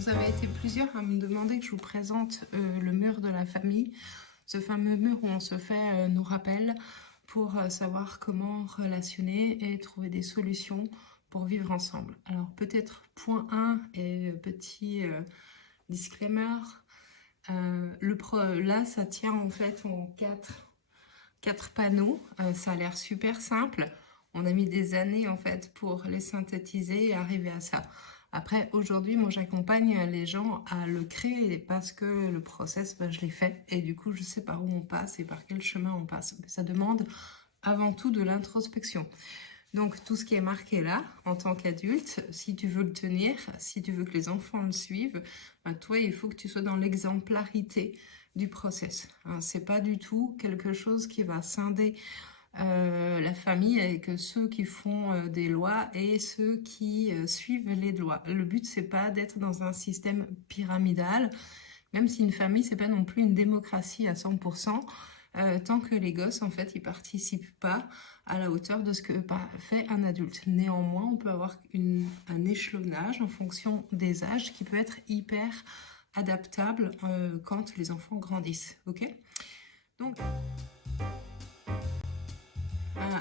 Vous avez été plusieurs à me demander que je vous présente le mur de la famille, ce fameux mur où on se fait nos rappels pour savoir comment relationner et trouver des solutions pour vivre ensemble. Alors peut-être point 1 et petit disclaimer, là ça tient en fait en quatre panneaux, ça a l'air super simple. On a mis des années en fait pour les synthétiser et arriver à ça. Après, aujourd'hui, moi j'accompagne les gens à le créer parce que le process, je l'ai fait et du coup je sais par où on passe et par quel chemin on passe. Mais ça demande avant tout de l'introspection. Donc tout ce qui est marqué là, en tant qu'adulte, si tu veux le tenir, si tu veux que les enfants le suivent, toi il faut que tu sois dans l'exemplarité du process. C'est pas du tout quelque chose qui va scinder la famille avec ceux qui font des lois et ceux qui suivent les lois. Le but c'est pas d'être dans un système pyramidal, même si une famille c'est pas non plus une démocratie à 100%, tant que les gosses en fait ils participent pas à la hauteur de ce que fait un adulte. Néanmoins on peut avoir un échelonnage en fonction des âges qui peut être hyper adaptable quand les enfants grandissent, ok? Donc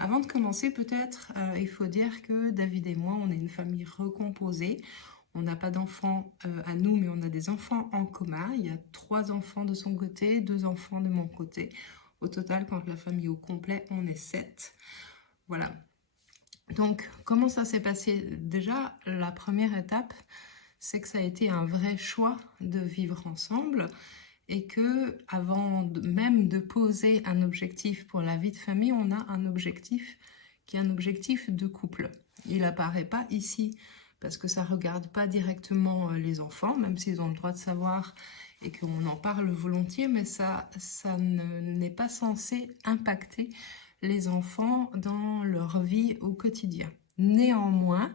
avant de commencer, peut-être, il faut dire que David et moi, on est une famille recomposée. On n'a pas d'enfants à nous, mais on a des enfants en commun. Il y a 3 enfants de son côté, 2 enfants de mon côté. Au total, quand la famille est au complet, on est 7. Voilà. Donc, comment ça s'est passé? Déjà, la première étape, c'est que ça a été un vrai choix de vivre ensemble. Et que avant même de poser un objectif pour la vie de famille, on a un objectif qui est un objectif de couple. Il apparaît pas ici parce que ça regarde pas directement les enfants, même s'ils ont le droit de savoir et qu'on en parle volontiers, mais ça n'est pas censé impacter les enfants dans leur vie au quotidien. Néanmoins,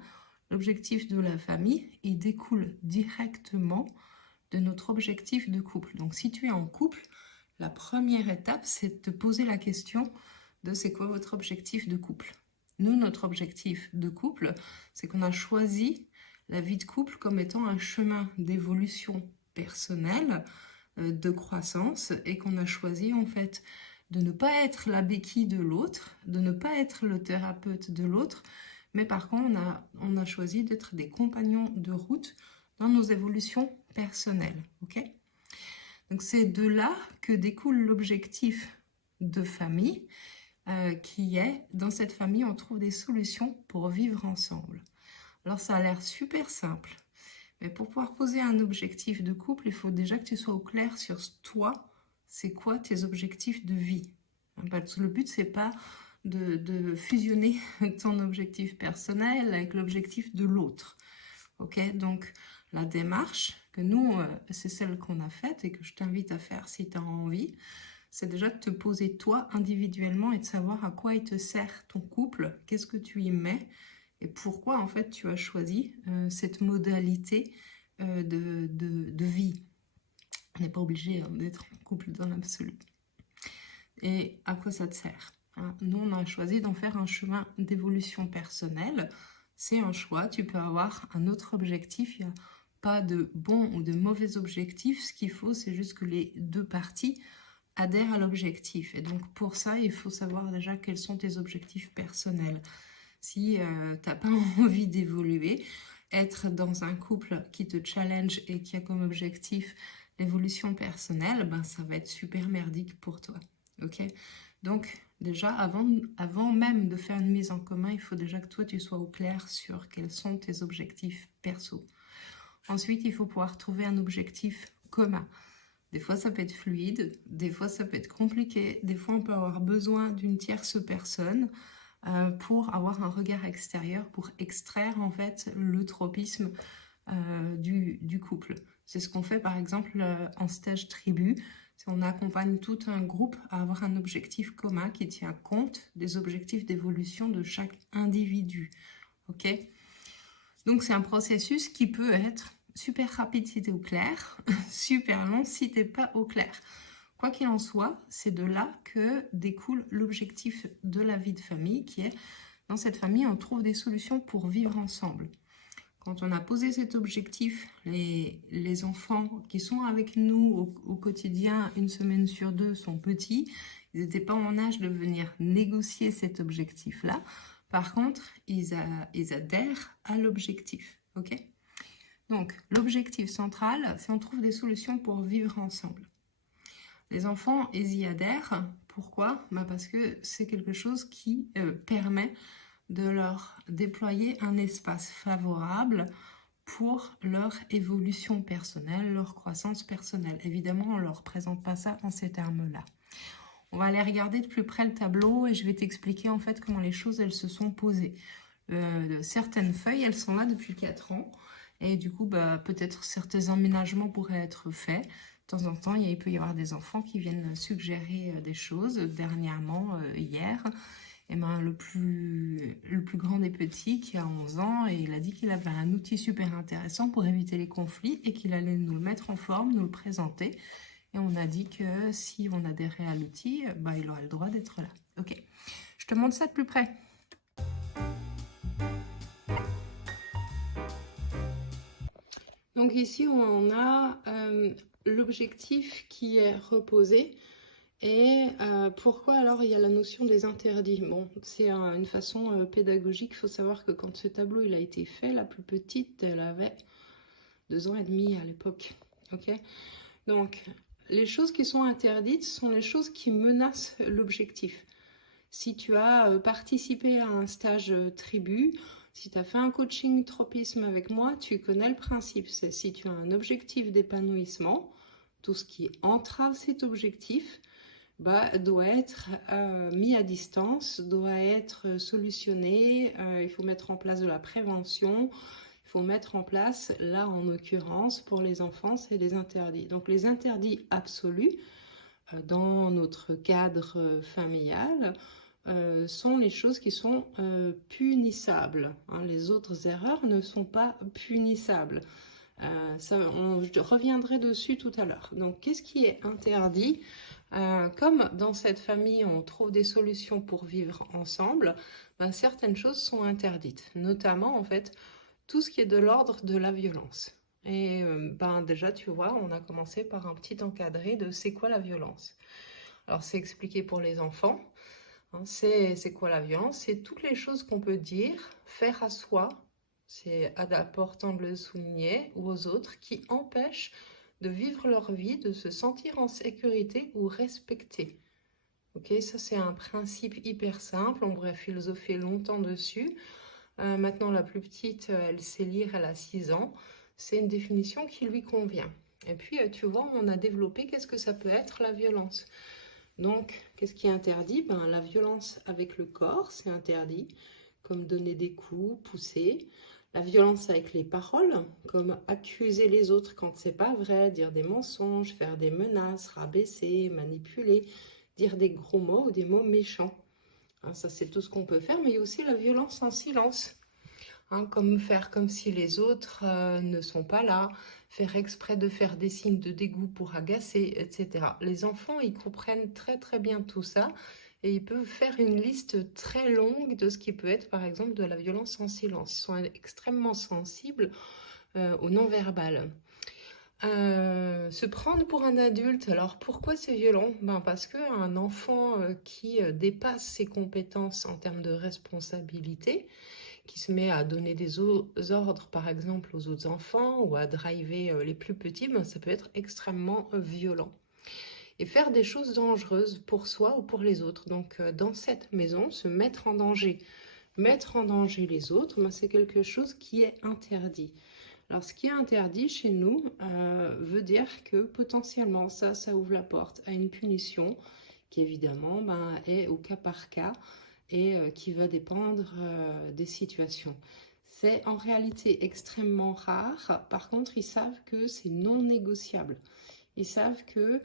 l'objectif de la famille, il découle directement de notre objectif de couple. Donc si tu es en couple, la première étape, c'est de te poser la question de c'est quoi votre objectif de couple. Nous, notre objectif de couple, c'est qu'on a choisi la vie de couple comme étant un chemin d'évolution personnelle, de croissance, et qu'on a choisi en fait de ne pas être la béquille de l'autre, de ne pas être le thérapeute de l'autre, mais par contre, on a choisi d'être des compagnons de route dans nos évolutions personnelles, ok? Donc c'est de là que découle l'objectif de famille, qui est, dans cette famille, on trouve des solutions pour vivre ensemble. Alors ça a l'air super simple, mais pour pouvoir poser un objectif de couple, il faut déjà que tu sois au clair sur toi, c'est quoi tes objectifs de vie. Le but, c'est pas de fusionner ton objectif personnel avec l'objectif de l'autre, ok? Donc la démarche que nous, c'est celle qu'on a faite et que je t'invite à faire si tu as envie, c'est déjà de te poser toi individuellement et de savoir à quoi il te sert ton couple, qu'est-ce que tu y mets et pourquoi en fait tu as choisi cette modalité de vie. On n'est pas obligé d'être en couple dans l'absolu. Et à quoi ça te sert, hein? Nous, on a choisi d'en faire un chemin d'évolution personnelle. C'est un choix, tu peux avoir un autre objectif, il n'y a pas de bon ou de mauvais objectif, ce qu'il faut c'est juste que les deux parties adhèrent à l'objectif. Et donc pour ça, il faut savoir déjà quels sont tes objectifs personnels. Si tu n'as pas envie d'évoluer, être dans un couple qui te challenge et qui a comme objectif l'évolution personnelle, ça va être super merdique pour toi. Ok? Donc déjà, avant même de faire une mise en commun, il faut déjà que toi tu sois au clair sur quels sont tes objectifs perso. Ensuite, il faut pouvoir trouver un objectif commun. Des fois, ça peut être fluide, des fois, ça peut être compliqué, des fois, on peut avoir besoin d'une tierce personne pour avoir un regard extérieur, pour extraire en fait le tropisme du couple. C'est ce qu'on fait par exemple en stage tribu. On accompagne tout un groupe à avoir un objectif commun qui tient compte des objectifs d'évolution de chaque individu. Ok ? Donc c'est un processus qui peut être super rapide si tu es au clair, super long si tu n'es pas au clair. Quoi qu'il en soit, c'est de là que découle l'objectif de la vie de famille qui est, dans cette famille, on trouve des solutions pour vivre ensemble. Quand on a posé cet objectif, les enfants qui sont avec nous au quotidien, une semaine sur deux, sont petits. Ils n'étaient pas en âge de venir négocier cet objectif-là. Par contre, ils adhèrent à l'objectif. Ok ? Donc, l'objectif central, c'est on trouve des solutions pour vivre ensemble. Les enfants, ils y adhèrent. Pourquoi ? Parce que c'est quelque chose qui permet de leur déployer un espace favorable pour leur évolution personnelle, leur croissance personnelle. Évidemment, on ne leur présente pas ça en ces termes-là. On va aller regarder de plus près le tableau et je vais t'expliquer en fait comment les choses elles se sont posées. Certaines feuilles, elles sont là depuis 4 ans. Et du coup, peut-être certains aménagements pourraient être faits. De temps en temps, il peut y avoir des enfants qui viennent suggérer des choses. Dernièrement, hier, le plus grand des petits, qui a 11 ans, et il a dit qu'il avait un outil super intéressant pour éviter les conflits et qu'il allait nous le mettre en forme, nous le présenter. Et on a dit que si on adhérait à l'outil, il aurait le droit d'être là. Ok, je te montre ça de plus près. Donc ici, on a l'objectif qui est reposé. Et pourquoi alors il y a la notion des interdits? Bon, c'est une façon pédagogique. Il faut savoir que quand ce tableau il a été fait, la plus petite, elle avait 2 ans et demi à l'époque. Ok, donc les choses qui sont interdites sont les choses qui menacent l'objectif. Si tu as participé à un stage tribu, si tu as fait un coaching tropisme avec moi, tu connais le principe. C'est si tu as un objectif d'épanouissement, tout ce qui entrave cet objectif doit être mis à distance, doit être solutionné. Il faut mettre en place de la prévention. Il faut mettre en place, là en l'occurrence, pour les enfants, c'est les interdits. Donc les interdits absolus, dans notre cadre familial, sont les choses qui sont punissables. Les autres erreurs ne sont pas punissables. Je reviendrai dessus tout à l'heure. Donc, qu'est-ce qui est interdit? Comme dans cette famille, on trouve des solutions pour vivre ensemble, certaines choses sont interdites. Notamment, en fait, tout ce qui est de l'ordre de la violence. Et déjà, tu vois, on a commencé par un petit encadré de c'est quoi la violence. Alors, c'est expliqué pour les enfants. C'est quoi la violence? C'est toutes les choses qu'on peut dire, faire à soi, c'est important de le souligner, ou aux autres, qui empêchent de vivre leur vie, de se sentir en sécurité ou respectés. Ok, ça c'est un principe hyper simple, on pourrait philosopher longtemps dessus. Maintenant la plus petite, elle sait lire, elle a 6 ans. C'est une définition qui lui convient. Et puis tu vois, on a développé qu'est-ce que ça peut être la violence. Donc, qu'est-ce qui est interdit? La violence avec le corps, c'est interdit, comme donner des coups, pousser. La violence avec les paroles, comme accuser les autres quand c'est pas vrai, dire des mensonges, faire des menaces, rabaisser, manipuler, dire des gros mots ou des mots méchants. Ça, c'est tout ce qu'on peut faire, mais il y a aussi la violence en silence. Comme faire comme si les autres ne sont pas là, faire exprès de faire des signes de dégoût pour agacer, etc. Les enfants, ils comprennent très très bien tout ça et ils peuvent faire une liste très longue de ce qui peut être par exemple de la violence en silence. Ils sont extrêmement sensibles au non-verbal. Se prendre pour un adulte, alors pourquoi c'est violent? Parce qu'un enfant qui dépasse ses compétences en termes de responsabilité, qui se met à donner des ordres, par exemple, aux autres enfants ou à driver les plus petits, ça peut être extrêmement violent. Et faire des choses dangereuses pour soi ou pour les autres. Donc, dans cette maison, se mettre en danger les autres, c'est quelque chose qui est interdit. Alors, ce qui est interdit chez nous veut dire que potentiellement, ça ouvre la porte à une punition qui, évidemment, est au cas par cas et qui va dépendre des situations. C'est en réalité extrêmement rare. Par contre, ils savent que c'est non négociable. Ils savent que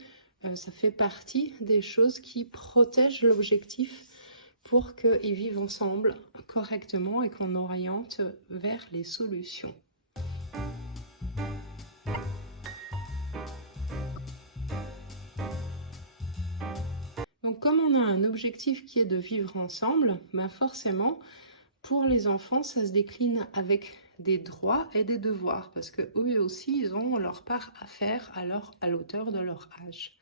ça fait partie des choses qui protègent l'objectif pour qu'ils vivent ensemble correctement et qu'on oriente vers les solutions. Donc, comme on a un objectif qui est de vivre ensemble, forcément, Pour les enfants, ça se décline avec des droits et des devoirs, parce que eux aussi, ils ont leur part à faire à l'auteur de leur âge.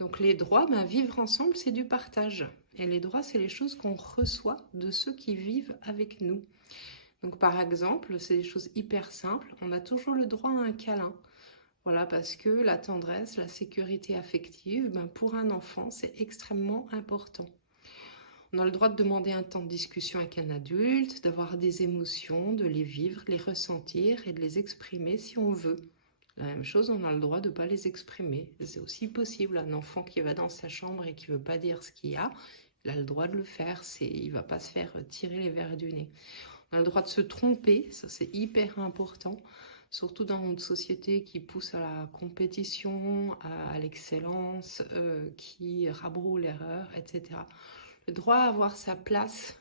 Donc les droits, vivre ensemble, c'est du partage. Et les droits, c'est les choses qu'on reçoit de ceux qui vivent avec nous. Donc par exemple, c'est des choses hyper simples. On a toujours le droit à un câlin. Voilà, parce que la tendresse, la sécurité affective, pour un enfant, c'est extrêmement important. On a le droit de demander un temps de discussion avec un adulte, d'avoir des émotions, de les vivre, de les ressentir et de les exprimer si on veut. La même chose, on a le droit de ne pas les exprimer. C'est aussi possible. Un enfant qui va dans sa chambre et qui ne veut pas dire ce qu'il y a, il a le droit de le faire. Il ne va pas se faire tirer les verres du nez. On a le droit de se tromper, ça c'est hyper important. Surtout dans notre société qui pousse à la compétition, à l'excellence, qui rabroue l'erreur, etc. Le droit à avoir sa place,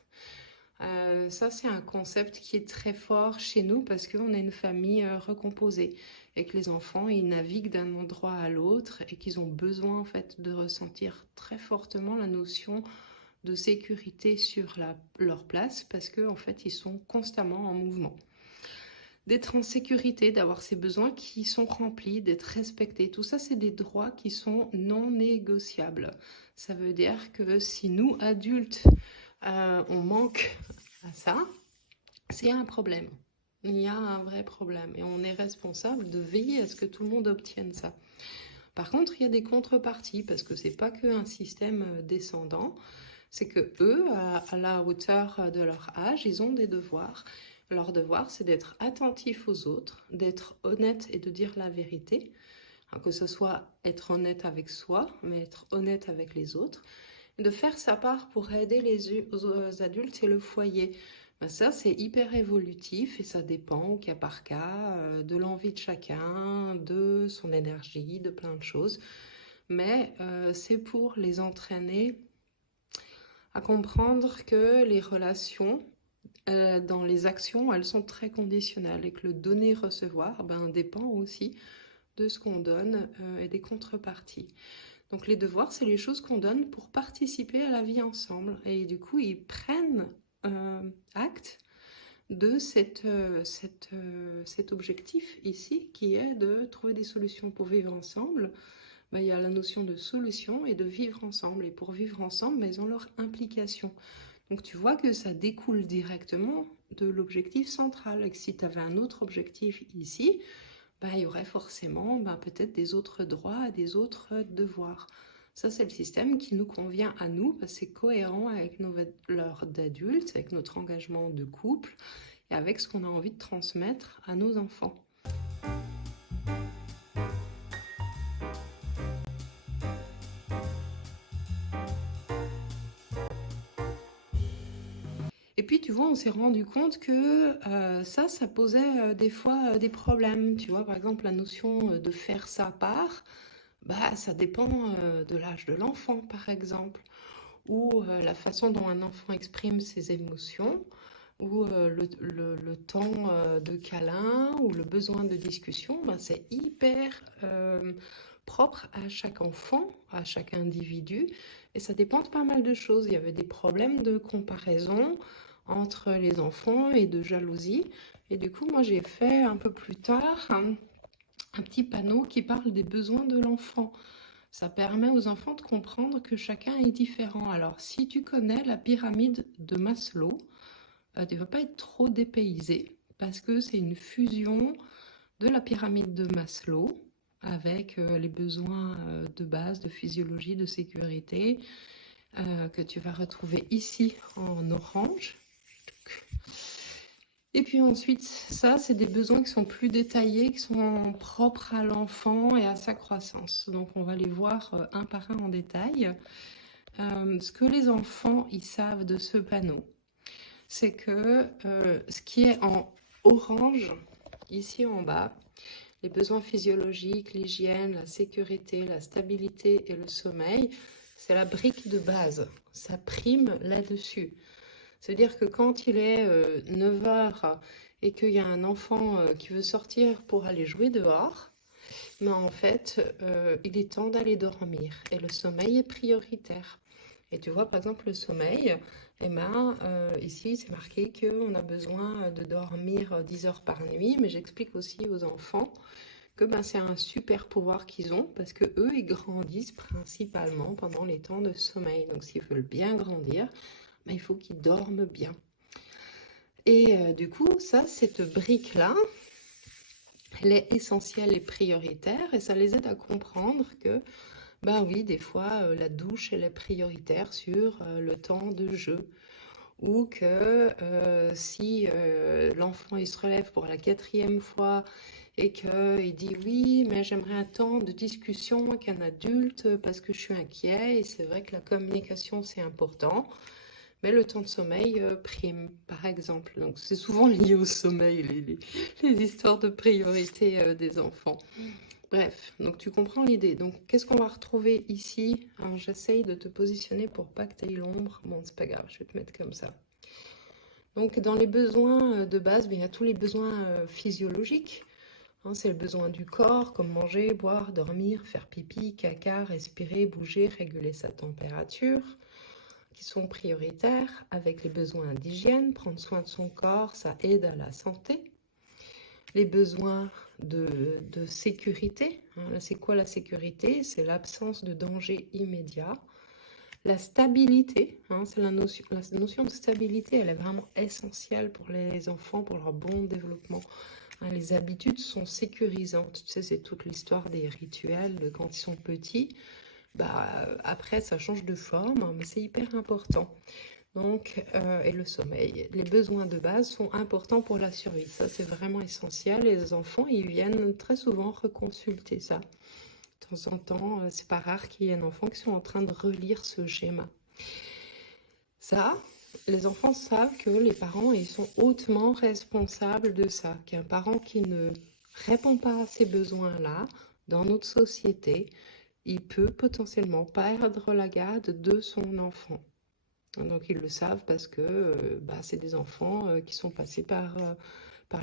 ça c'est un concept qui est très fort chez nous parce qu'on est une famille recomposée et que les enfants ils naviguent d'un endroit à l'autre et qu'ils ont besoin en fait de ressentir très fortement la notion de sécurité sur leur place parce qu'en en fait ils sont constamment en mouvement. D'être en sécurité, d'avoir ses besoins qui sont remplis, d'être respectés. Tout ça, c'est des droits qui sont non négociables. Ça veut dire que si nous, adultes, on manque à ça, c'est un problème. Il y a un vrai problème et on est responsable de veiller à ce que tout le monde obtienne ça. Par contre, il y a des contreparties parce que c'est pas qu'un système descendant, c'est que eux, à la hauteur de leur âge, ils ont des devoirs. Leur devoir, c'est d'être attentif aux autres, d'être honnête et de dire la vérité, que ce soit être honnête avec soi, mais être honnête avec les autres, et de faire sa part pour aider les adultes et le foyer. Ça, c'est hyper évolutif et ça dépend au cas par cas de l'envie de chacun, de son énergie, de plein de choses. Mais c'est pour les entraîner à comprendre que les relations, dans les actions, elles sont très conditionnelles et que le donner-recevoir dépend aussi de ce qu'on donne et des contreparties. Donc les devoirs, c'est les choses qu'on donne pour participer à la vie ensemble. Et du coup, ils prennent acte de cet objectif ici, qui est de trouver des solutions pour vivre ensemble. Il y a la notion de solution et de vivre ensemble. Et pour vivre ensemble, ils ont leur implication. Donc tu vois que ça découle directement de l'objectif central. Et que si tu avais un autre objectif ici, il y aurait forcément peut-être des autres droits, des autres devoirs. Ça, c'est le système qui nous convient à nous, parce que c'est cohérent avec nos valeurs d'adultes, avec notre engagement de couple et avec ce qu'on a envie de transmettre à nos enfants. Et puis, tu vois, on s'est rendu compte que ça posait des fois des problèmes. Tu vois, par exemple, la notion de faire sa part, ça dépend de l'âge de l'enfant, par exemple, ou la façon dont un enfant exprime ses émotions, ou le temps de câlin, ou le besoin de discussion, c'est hyper propre à chaque enfant, à chaque individu, et ça dépend de pas mal de choses. Il y avait des problèmes de comparaison entre les enfants et de jalousie, et du coup, moi, j'ai fait un peu plus tard un petit panneau qui parle des besoins de l'enfant. Ça permet aux enfants de comprendre que chacun est différent. Alors, si tu connais la pyramide de Maslow, tu ne vas pas être trop dépaysé parce que c'est une fusion de la pyramide de Maslow avec les besoins de base, de physiologie, de sécurité que tu vas retrouver ici en orange. Et puis ensuite, ça, c'est des besoins qui sont plus détaillés, qui sont propres à l'enfant et à sa croissance. Donc, on va les voir un par un en détail. Ce que les enfants, ils savent de ce panneau, c'est que ce qui est en orange, ici en bas, les besoins physiologiques, l'hygiène, la sécurité, la stabilité et le sommeil, c'est la brique de base. Ça prime là-dessus. C'est-à-dire que quand il est 9 h et qu'il y a un enfant qui veut sortir pour aller jouer dehors, en fait, il est temps d'aller dormir et le sommeil est prioritaire. Et tu vois, par exemple, le sommeil, eh ben, ici, c'est marqué qu'on a besoin de dormir 10 heures par nuit, mais j'explique aussi aux enfants que ben, c'est un super pouvoir qu'ils ont parce que eux, ils grandissent principalement pendant les temps de sommeil. Donc, s'ils veulent bien grandir, ben, il faut qu'ils dorment bien. Et du coup, ça, cette brique-là, elle est essentielle et prioritaire et ça les aide à comprendre que, ben oui, des fois, la douche, elle est prioritaire sur le temps de jeu. Ou que si l'enfant il se relève pour la 4e fois et qu'il dit oui, mais j'aimerais un temps de discussion avec un adulte parce que je suis inquiet, et c'est vrai que la communication c'est important, mais le temps de sommeil prime, par exemple. Donc c'est souvent lié au sommeil, les histoires de priorité des enfants. Bref, donc tu comprends l'idée. Donc qu'est-ce qu'on va retrouver ici? Alors j'essaye de te positionner pour pas que tu aies l'ombre. Bon, c'est pas grave, je vais te mettre comme ça. Donc dans les besoins de base, il y a tous les besoins physiologiques. Hein, c'est le besoin du corps, comme manger, boire, dormir, faire pipi, caca, respirer, bouger, réguler sa température, qui sont prioritaires, avec les besoins d'hygiène, prendre soin de son corps, ça aide à la santé. Les besoins de sécurité, hein, c'est quoi la sécurité? C'est l'absence de danger immédiat. La stabilité, hein, c'est la notion de stabilité, elle est vraiment essentielle pour les enfants, pour leur bon développement. Hein, les habitudes sont sécurisantes. Tu sais, c'est toute l'histoire des rituels de quand ils sont petits. Bah, après, ça change de forme, hein, mais c'est hyper important. Donc, et le sommeil. Les besoins de base sont importants pour la survie. Ça, c'est vraiment essentiel. Et les enfants, ils viennent très souvent reconsulter ça. De temps en temps, c'est pas rare qu'il y ait un enfant qui soit en train de relire ce schéma. Ça, les enfants savent que les parents, ils sont hautement responsables de ça. Qu'un parent qui ne répond pas à ces besoins-là, dans notre société, il peut potentiellement perdre la garde de son enfant. Donc ils le savent parce que c'est des enfants qui sont passés par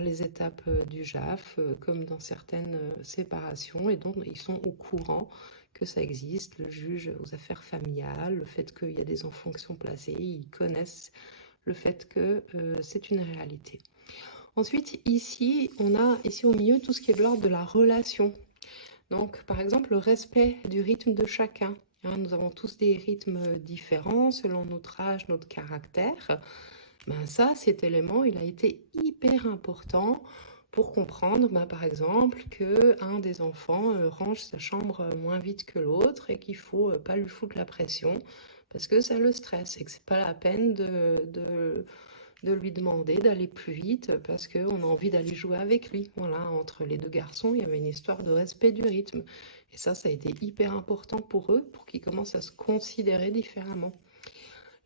les étapes du JAF, comme dans certaines séparations, et donc ils sont au courant que ça existe, le juge aux affaires familiales, le fait qu'il y a des enfants qui sont placés, ils connaissent le fait que c'est une réalité. Ensuite, ici, on a ici au milieu tout ce qui est de l'ordre de la relation. Donc, par exemple, le respect du rythme de chacun. Hein, nous avons tous des rythmes différents selon notre âge, notre caractère. Ben ça, cet élément, il a été hyper important pour comprendre, par exemple, qu'un des enfants range sa chambre moins vite que l'autre et qu'il ne faut pas lui foutre la pression parce que ça le stresse et que ce n'est pas la peine de lui demander d'aller plus vite parce qu'on a envie d'aller jouer avec lui. Voilà, entre les deux garçons, il y avait une histoire de respect du rythme. Et ça a été hyper important pour eux, pour qu'ils commencent à se considérer différemment.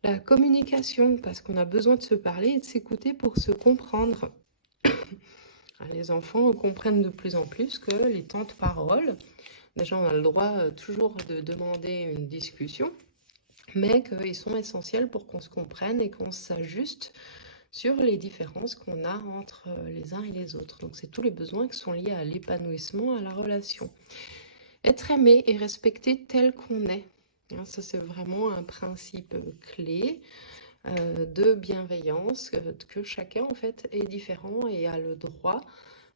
La communication, parce qu'on a besoin de se parler et de s'écouter pour se comprendre. Les enfants comprennent de plus en plus que les temps de parole, déjà on a le droit toujours de demander une discussion, mais qu'ils sont essentiels pour qu'on se comprenne et qu'on s'ajuste sur les différences qu'on a entre les uns et les autres. Donc c'est tous les besoins qui sont liés à l'épanouissement, à la relation. Être aimé et respecté tel qu'on est. Ça c'est vraiment un principe clé de bienveillance, que chacun en fait est différent et a le droit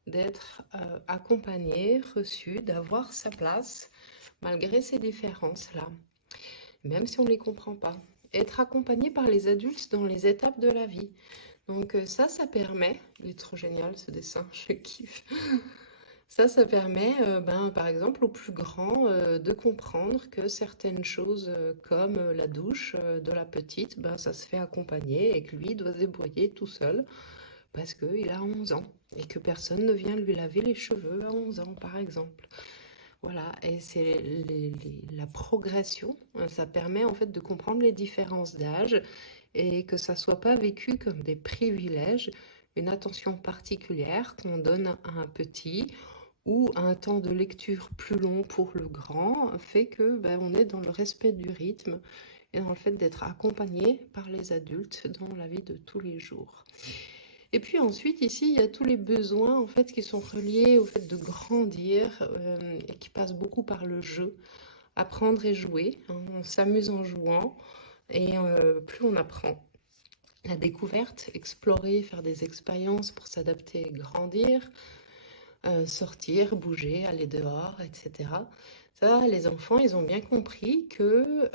d'être accompagné, reçu, d'avoir sa place malgré ces différences-là, même si on ne les comprend pas. Être accompagné par les adultes dans les étapes de la vie. Donc ça permet, il est trop génial ce dessin, je kiffe. Ça permet, par exemple, aux plus grands de comprendre que certaines choses comme la douche de la petite, ça se fait accompagner et que lui doit se débrouiller tout seul parce qu'il a 11 ans et que personne ne vient lui laver les cheveux à 11 ans, par exemple. Voilà, et c'est la progression, ça permet en fait de comprendre les différences d'âge et que ça ne soit pas vécu comme des privilèges, une attention particulière qu'on donne à un petit ou un temps de lecture plus long pour le grand fait que on est dans le respect du rythme et dans le fait d'être accompagné par les adultes dans la vie de tous les jours. Et puis ensuite, ici, il y a tous les besoins en fait qui sont reliés au fait de grandir et qui passent beaucoup par le jeu. Apprendre et jouer, hein, on s'amuse en jouant. Et plus on apprend la découverte, explorer, faire des expériences pour s'adapter, grandir, sortir, bouger, aller dehors, etc. Ça, les enfants, ils ont bien compris que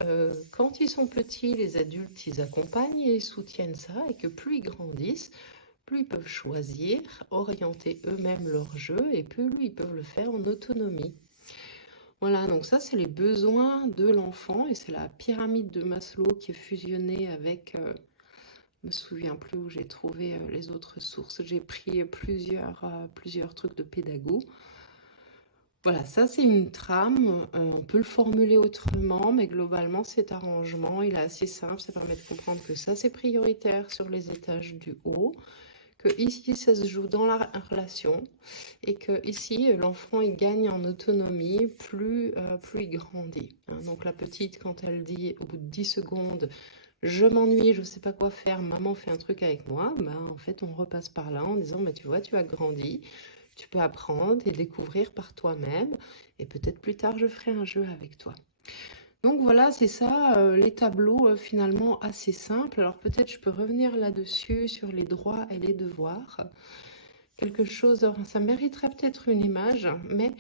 quand ils sont petits, les adultes, ils accompagnent et ils soutiennent ça, et que plus ils grandissent, plus ils peuvent choisir, orienter eux-mêmes leur jeu, et plus ils peuvent le faire en autonomie. Voilà, donc ça, c'est les besoins de l'enfant, et c'est la pyramide de Maslow qui est fusionnée avec... je me souviens plus où j'ai trouvé les autres sources. J'ai pris plusieurs trucs de pédago. Voilà, ça c'est une trame. On peut le formuler autrement, mais globalement cet arrangement, il est assez simple. Ça permet de comprendre que ça c'est prioritaire sur les étages du haut, que ici ça se joue dans la relation, et que ici l'enfant il gagne en autonomie plus il grandit. Hein. Donc la petite, quand elle dit au bout de 10 secondes, je m'ennuie, je ne sais pas quoi faire, maman fait un truc avec moi, ben, en fait on repasse par là en disant, ben, tu vois, tu as grandi, tu peux apprendre et découvrir par toi-même, et peut-être plus tard je ferai un jeu avec toi. Donc voilà, c'est ça, les tableaux finalement assez simples. Alors peut-être je peux revenir là-dessus sur les droits et les devoirs. Quelque chose, ça mériterait peut-être une image, mais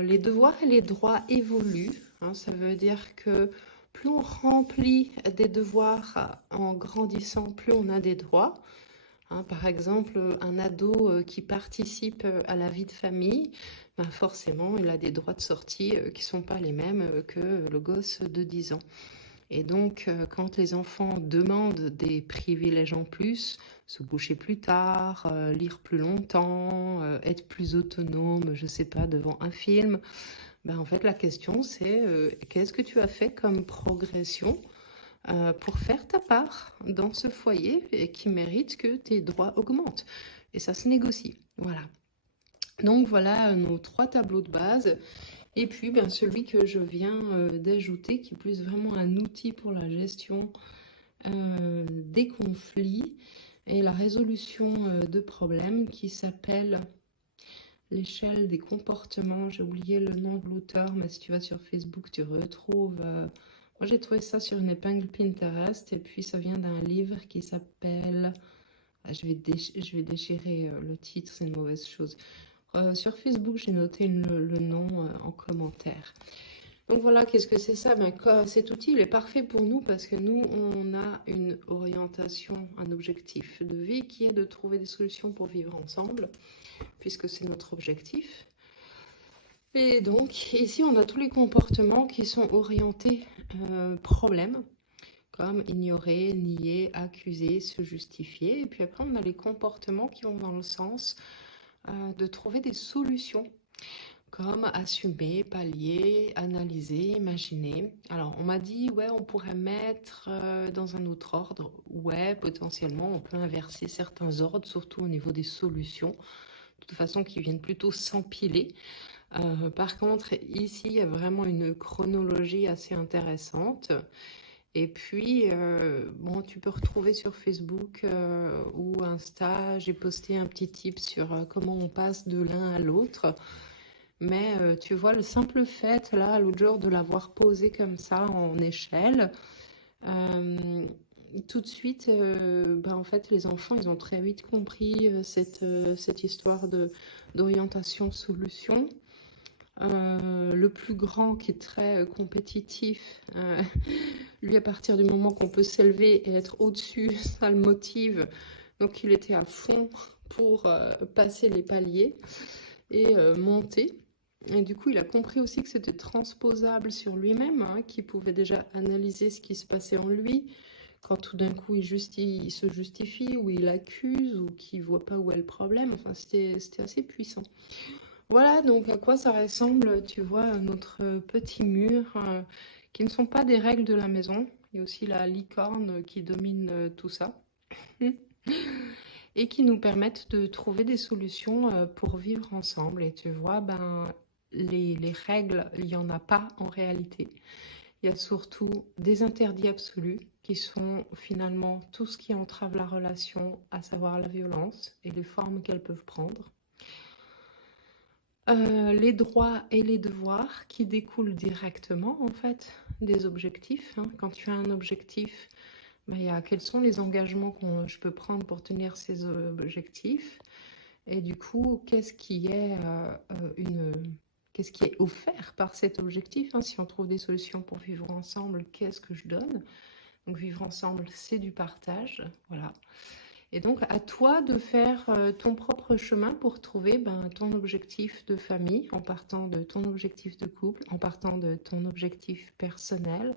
les devoirs et les droits évoluent. Hein, ça veut dire que plus on remplit des devoirs en grandissant, plus on a des droits. Hein, par exemple, un ado qui participe à la vie de famille, ben forcément, il a des droits de sortie qui ne sont pas les mêmes que le gosse de 10 ans. Et donc, quand les enfants demandent des privilèges en plus, se coucher plus tard, lire plus longtemps, être plus autonome, je ne sais pas, devant un film, ben en fait, la question, c'est qu'est-ce que tu as fait comme progression pour faire ta part dans ce foyer et qui mérite que tes droits augmentent. Et ça se négocie. Voilà. Donc voilà nos 3 tableaux de base. Et puis ben, celui que je viens d'ajouter, qui est plus vraiment un outil pour la gestion des conflits et la résolution de problèmes, qui s'appelle l'échelle des comportements. J'ai oublié le nom de l'auteur, mais si tu vas sur Facebook, tu retrouves... moi, j'ai trouvé ça sur une épingle Pinterest, et puis ça vient d'un livre qui s'appelle... je vais déchirer le titre, c'est une mauvaise chose. Sur Facebook, j'ai noté le nom en commentaire. Donc voilà, qu'est-ce que c'est ça? Ben, cet outil, il est parfait pour nous parce que nous, on a une orientation, un objectif de vie qui est de trouver des solutions pour vivre ensemble, puisque c'est notre objectif. Et donc, ici, on a tous les comportements qui sont orientés problème, comme ignorer, nier, accuser, se justifier. Et puis après, on a les comportements qui vont dans le sens de trouver des solutions, comme assumer, pallier, analyser, imaginer. Alors, on m'a dit, ouais, on pourrait mettre dans un autre ordre. Ouais, potentiellement, on peut inverser certains ordres, surtout au niveau des solutions, de toute façon, qui viennent plutôt s'empiler. Par contre, ici, il y a vraiment une chronologie assez intéressante. Et puis, bon, tu peux retrouver sur Facebook ou Insta, j'ai posté un petit tip sur comment on passe de l'un à l'autre. Mais tu vois, le simple fait, là, l'autre jour, de l'avoir posé comme ça en échelle, tout de suite, ben, en fait, les enfants, ils ont très vite compris cette histoire d'orientation solution. Le plus grand, qui est très compétitif, lui, à partir du moment qu'on peut s'élever et être au-dessus, ça le motive. Donc, il était à fond pour passer les paliers et monter. Et du coup, il a compris aussi que c'était transposable sur lui-même, hein, qu'il pouvait déjà analyser ce qui se passait en lui, quand tout d'un coup il se justifie, ou il accuse, ou qu'il ne voit pas où est le problème. Enfin, c'était assez puissant. Voilà donc à quoi ça ressemble, tu vois, notre petit mur, qui ne sont pas des règles de la maison. Il y a aussi la licorne qui domine tout ça. Et qui nous permettent de trouver des solutions pour vivre ensemble. Et tu vois, ben, les règles, il n'y en a pas en réalité. Il y a surtout des interdits absolus qui sont finalement tout ce qui entrave la relation, à savoir la violence et les formes qu'elles peuvent prendre. Les droits et les devoirs qui découlent directement en fait des objectifs. Hein. Quand tu as un objectif, il y a quels sont les engagements que je peux prendre pour tenir ces objectifs. Et du coup, qu'est-ce qui est offert par cet objectif, hein. Si on trouve des solutions pour vivre ensemble, qu'est-ce que je donne? Donc vivre ensemble, c'est du partage, voilà. Et donc à toi de faire ton propre chemin pour trouver ton objectif de famille, en partant de ton objectif de couple, en partant de ton objectif personnel,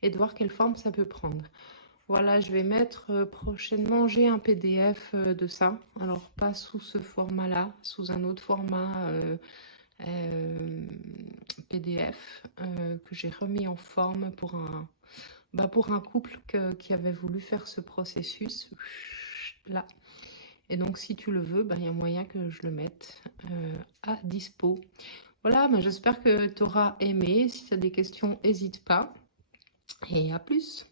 et de voir quelle forme ça peut prendre. Voilà, je vais mettre prochainement, j'ai un PDF de ça. Alors, pas sous ce format-là, sous un autre format PDF que j'ai remis en forme pour un couple qui avait voulu faire ce processus là. Et donc, si tu le veux, il y a moyen que je le mette à dispo. Voilà, j'espère que tu auras aimé. Si tu as des questions, n'hésite pas. Et à plus!